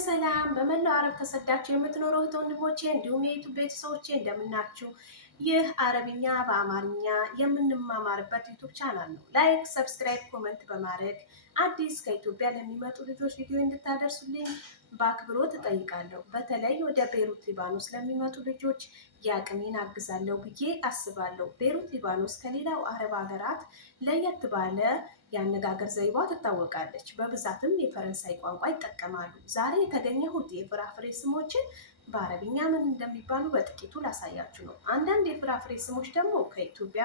ሰላም በመላው አረብ ተሰዳችሁ የምትኖሩ እህት ወንድሞቼ እንዲሁም የዩቲዩብ ቤተሰቦቼ እንደምናችሁ። ይህ አረብኛ በአማርኛ የምንማማርበት ዩቲዩብ ቻናል ነው። ላይክ፣ ሰብስክራይብ፣ ኮመንት በማድረግ አዲስ ከኢትዮጵያ ለሚመጡ ልጆች ቪዲዮ እንድታደርሱልኝ በአክብሮት እጠይቃለሁ። በተለይ ወደ ቤሩት ሊባኖስ ለሚመጡ ልጆች የአቅሜን አግዛለሁ ብዬ አስባለሁ። ቤሩት ሊባኖስ ከሌላው አረብ ሀገራት ለየት ባለ የአነጋገር ዘይቤ ትታወቃለች። በብዛትም የፈረንሳይ ቋንቋ ይጠቀማሉ። ዛሬ የተገኘሁት የፍራፍሬ ስሞችን በአረብኛ ምን እንደሚባሉ በጥቂቱ ላሳያችሁ ነው። አንዳንድ የፍራፍሬ ስሞች ደግሞ ከኢትዮጵያ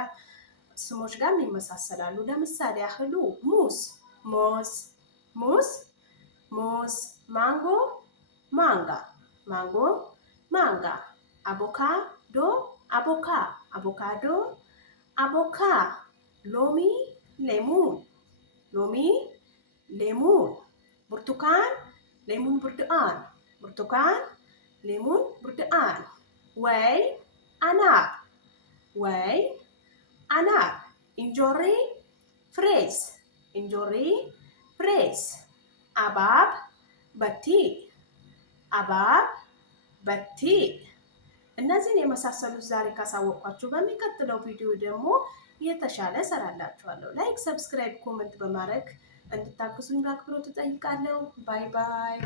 ስሞች ጋር ይመሳሰላሉ። ለምሳሌ ያህሉ ሙዝ፣ ሞዝ፣ ሙዝ፣ ሞዝ፣ ማንጎ፣ ማንጋ፣ ማንጎ፣ ማንጋ፣ አቮካዶ፣ አቦካ፣ አቮካዶ፣ አቦካ፣ ሎሚ፣ ሌሙን፣ ሎሚ፣ ሌሙን፣ ብርቱካን፣ ሌሙን ብርቱካን፣ ብርቱካን፣ ሌሙን ብርቱካን፣ ወይን፣ አናር፣ ወይን፣ አናር፣ እንጆሪ፣ ፍሬዝ፣ እንጆሪ፣ ፍሬዝ፣ አባብ፣ በቲ፣ አባብ፣ በቲ። እነዚህን የመሳሰሉት ዛሬ ካሳወቅኳችሁ በሚቀጥለው ቪዲዮ ደግሞ የተሻለ እሰራላችኋለሁ። ላይክ፣ ሰብስክራይብ፣ ኮመንት በማድረግ እንድታግዙኝ በአክብሮት እጠይቃለሁ። ባይ ባይ።